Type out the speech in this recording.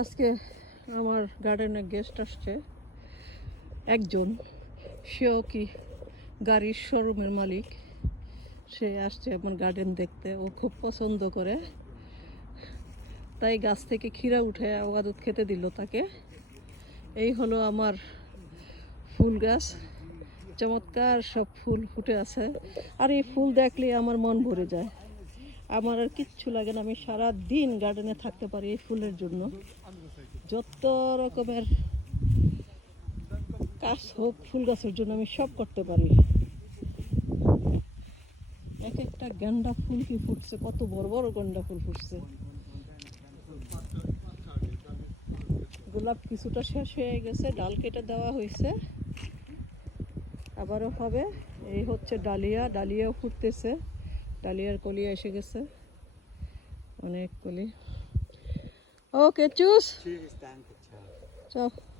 আজকে আমার গার্ডেনে গেস্ট আসছে একজন, সেও কি গাড়ির শোরুমের মালিক। সে আসছে আমার গার্ডেন দেখতে, ও খুব পছন্দ করে, তাই গাছ থেকে ক্ষীরা উঠে আবাদত খেতে দিল তাকে। এই হলো আমার ফুল গাছ, চমৎকার সব ফুল ফুটে আছে। আর এই ফুল দেখলে আমার মন ভরে যায়। আমার আর কিচ্ছু লাগে না, আমি সারা দিন গার্ডেনে থাকতে পারি এই ফুলের জন্য। যত রকমের কাজ হোক ফুল গাছের জন্য আমি সব করতে পারি। এক একটা গেন্দা ফুল কি ফুটছে, কত বড় বড় গেন্দা ফুল ফুটছে। গোলাপ কিছুটা শেষ হয়ে গেছে, ডাল কেটে দেওয়া হয়েছে, আবারও হবে। এই হচ্ছে ডালিয়া, ডালিয়াও ফুটতেছে, ডালিয়ার কলি এসে গেছে অনেক কলি। Okay choose, Tschüss, danke, ciao. চল।